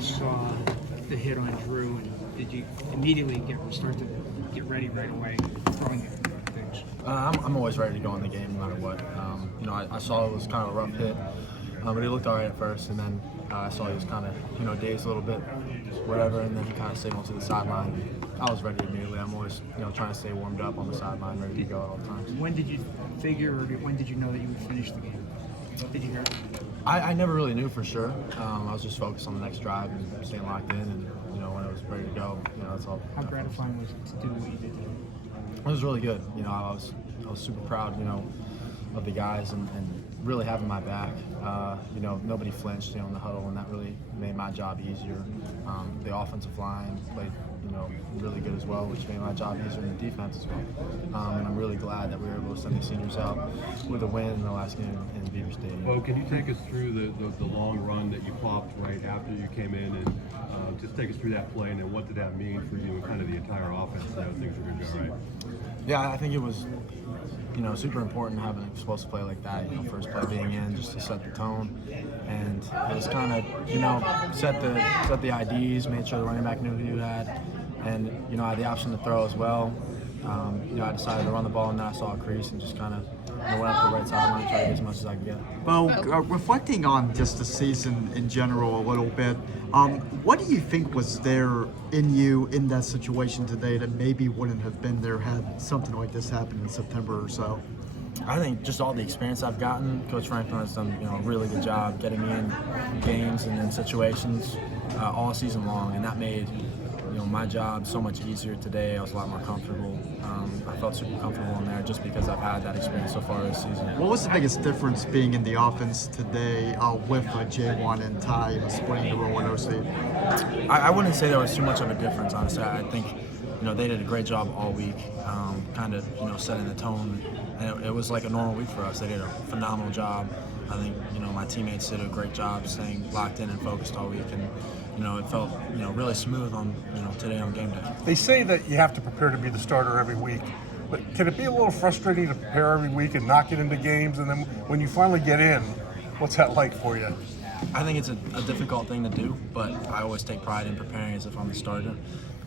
you saw the hit on Drew, and did you immediately start to get ready right away, throwing things? I'm always ready to go in the game no matter what. I saw it was kind of a rough hit, but he looked all right at first, and then I saw he was kind of dazed a little bit, whatever, and then he kind of signaled to the sideline. I was ready immediately. I'm always trying to stay warmed up on the sideline, ready to go at all times. When did you figure, or when did you know that you would finish the game? Did you hear it? I never really knew for sure. I was just focused on the next drive and staying locked in, and when I was ready to go, that's all. How gratifying was it to do what you did today? It was really good. I was super proud, of the guys and really having my back. Nobody flinched, in the huddle, and that really made my job easier. The offensive line played, really good as well, which made my job easier in the defense as well. And I'm really glad that we were able to send the seniors out with a win in the last game in Beaver Stadium. Well, can you take us through the long run that you popped right after you came in, and just take us through that play, and then what did that mean for you and kind of the entire offense, so things were going to go right? Yeah, I think it was, super important having an explosive play like that. First play being in just to set the tone, and it was kind of, set the IDs, made sure the running back knew who you had, and I had the option to throw as well. I decided to run the ball, and then I saw a crease and just kind of went up the right sideline, tried to get as much as I could get. Beau, reflecting on just the season in general a little bit, what do you think was there in you in that situation today that maybe wouldn't have been there had something like this happened in September or so? I think just all the experience I've gotten. Coach Franklin has done a really good job getting me in games and in situations all season long, and that made my job so much easier today. I was a lot more comfortable. I felt super comfortable in there just because I've had that experience so far this season. What was the biggest difference being in the offense today with J1 and Ty splitting the role in OC? I wouldn't say there was too much of a difference, honestly. I think they did a great job all week, kind of setting the tone. And it was like a normal week for us. They did a phenomenal job. I think my teammates did a great job staying locked in and focused all week, and it felt really smooth on today on game day. They say that you have to prepare to be the starter every week, but can it be a little frustrating to prepare every week and not get into games, and then when you finally get in, what's that like for you? I think it's a difficult thing to do, but I always take pride in preparing as if I'm the starter.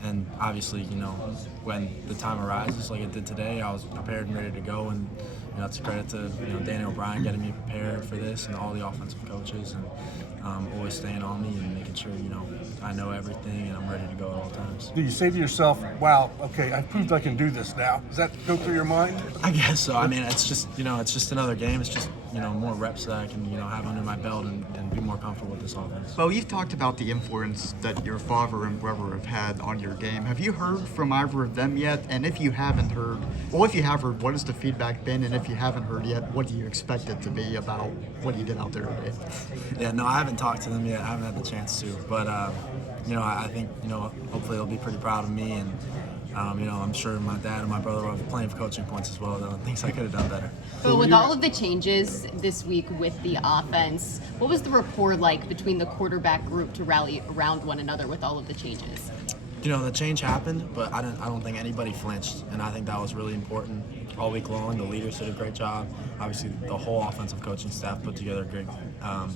And obviously, when the time arises, like it did today, I was prepared and ready to go. And it's a credit to Danny O'Brien getting me prepared for this, and all the offensive coaches, and always staying on me and making sure I know everything and I'm ready to go at all times. Do you say to yourself, "Wow, okay, I've proved I can do this now"? Does that go through your mind? I guess so. I mean, it's just it's just another game. It's just more reps that I can have under my belt and be more comfortable with this offense. Beau, you've talked about the influence that your father and brother have had on your game. Have you heard from either of them yet? And if you haven't heard, if you have heard, what has the feedback been? And if you haven't heard yet, what do you expect it to be about what you did out there today? Yeah, no, I haven't talked to them yet. I haven't had the chance to, but I think hopefully they'll be pretty proud of me, and I'm sure my dad and my brother will have plenty of coaching points as well, though, things I could have done better. But with all of the changes this week with the offense, what was the rapport like between the quarterback group to rally around one another with all of the changes? The change happened, but I don't think anybody flinched, and I think that was really important all week long. The leaders did a great job. Obviously, the whole offensive coaching staff put together a great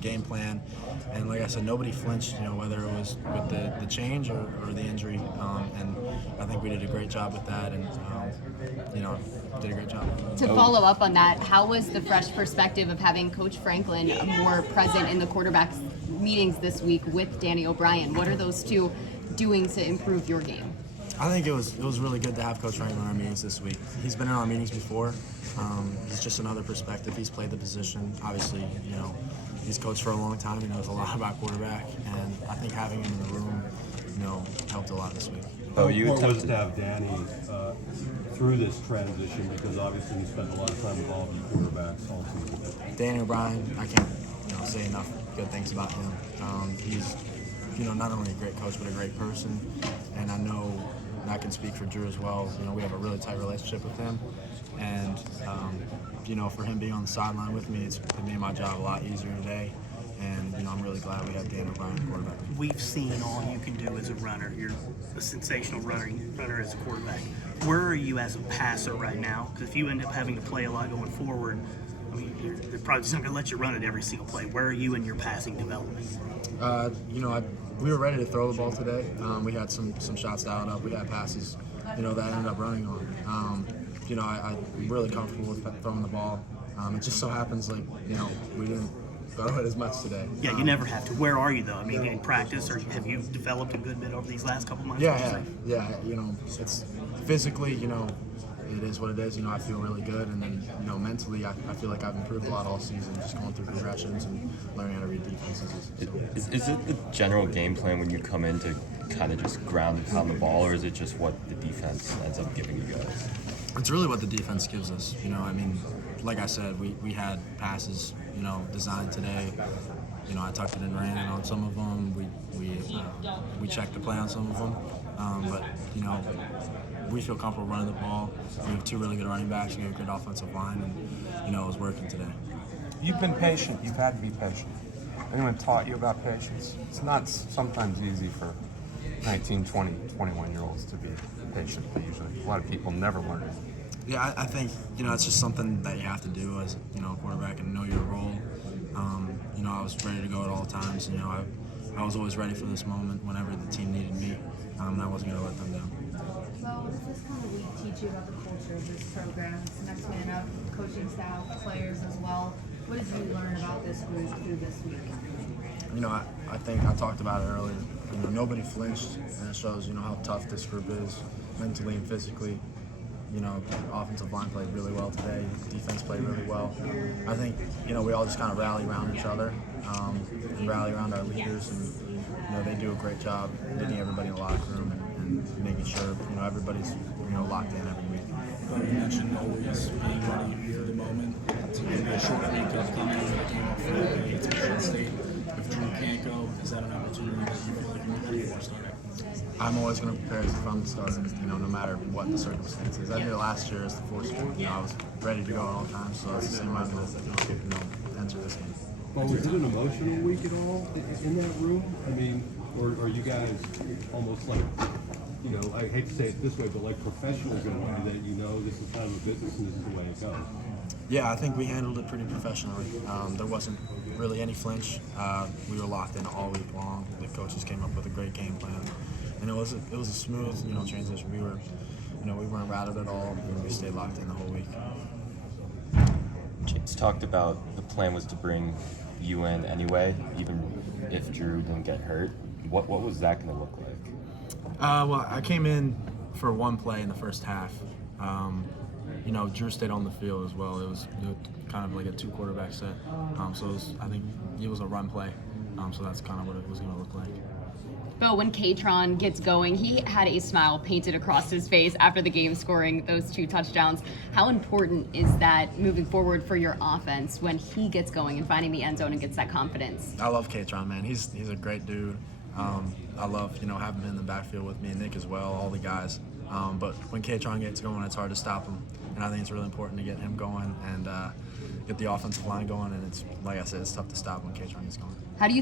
game plan, and like I said, nobody flinched. Whether it was with the change or the injury, and I think we did a great job with that, and did a great job. To follow up on that, how was the fresh perspective of having Coach Franklin more present in the quarterbacks meetings this week with Danny O'Brien? What are those two doing to improve your game? I think it was really good to have Coach Franklin in our meetings this week. He's been in our meetings before. He's just another perspective. He's played the position. Obviously, he's coached for a long time. He knows a lot about quarterback, and I think having him in the room, helped a lot this week. What was to have Danny through this transition, because obviously he spent a lot of time involved in quarterbacks all season? Danny O'Brien, I can't say enough good things about him. He's not only a great coach, but a great person. And I know, and I can speak for Drew as well, we have a really tight relationship with him. And, for him being on the sideline with me, it's made my job a lot easier today. And, I'm really glad we have Dan O'Brien quarterback. We've seen all you can do as a runner. You're a sensational runner as a quarterback. Where are you as a passer right now? Because if you end up having to play a lot going forward, they're probably just not going to let you run it every single play. Where are you in your passing development? we were ready to throw the ball today. We had some shots dialed up. We had passes, that ended up running on. I'm really comfortable with throwing the ball. It just so happens we didn't throw it as much today. Yeah, you never have to. Where are you though? I mean, in practice, or have you developed a good bit over these last couple months? Yeah. It's physically, it is what it is. I feel really good, and then mentally, I feel like I've improved a lot all season, just going through progressions and learning how to read defenses. Is it the general game plan when you come in to kind of just ground and pound the ball, or is it just what the defense ends up giving you guys? It's really what the defense gives us. Like I said, we had passes, designed today. I tucked it and ran it on some of them. We checked the play on some of them. But we feel comfortable running the ball. We have two really good running backs. We have a good offensive line, and it was working today. You've been patient. You've had to be patient. Anyone taught you about patience? It's not sometimes easy for 19, 20, 21-year-olds to be patient, but usually a lot of people never learn it. Yeah, I think, it's just something that you have to do as, a quarterback and know your role. I was ready to go at all times. I was always ready for this moment whenever the team needed me, and I wasn't going to let them down. Well, does this kind of week teach you about the culture of this program? It's next man up, coaching staff, players as well. What did you learn about this group through this week? I think I talked about it earlier. Nobody flinched, and it shows, how tough this group is, mentally and physically. Offensive line played really well today. Defense played really well. I think, we all just kind of rally around each other and rally around our leaders, and they do a great job getting everybody in the locker room and making sure, everybody's, locked in every week. You mentioned always being ready for the moment. It's going to be a short week of coming with a game on Friday. It's Penn State. If Drew can't go, is that an opportunity that you feel like you're ready for starting? I'm always going to prepare as if I'm the starter, no matter what the circumstances. I did it last year as the fourth string. I was ready to go at all times, so it's the same mindset that enter this game. Well, was it an emotional week at all in that room? I mean, or are you guys almost like, I hate to say it this way, but like professionals in a way that this is kind of a business and this is the way it goes? Yeah, I think we handled it pretty professionally. There wasn't really any flinch. We were locked in all week long. The coaches came up with a great game plan, and it was a smooth, transition. We weren't rattled at all. We stayed locked in the whole week. James talked about the plan was to bring you in anyway, even if Drew didn't get hurt. What was that going to look like? Well, I came in for one play in the first half. Drew stayed on the field as well. It was kind of like a two quarterback set. I think it was a run play. So that's kind of what it was going to look like. Beau, when Katron gets going, he had a smile painted across his face after the game, scoring those 2 touchdowns. How important is that moving forward for your offense when he gets going and finding the end zone and gets that confidence? I love Katron, man. He's a great dude. I love, having him in the backfield with me and Nick as well, all the guys. But when Katron gets going, it's hard to stop him. And I think it's really important to get him going and get the offensive line going. And it's, like I said, it's tough to stop when Katron gets going. How do you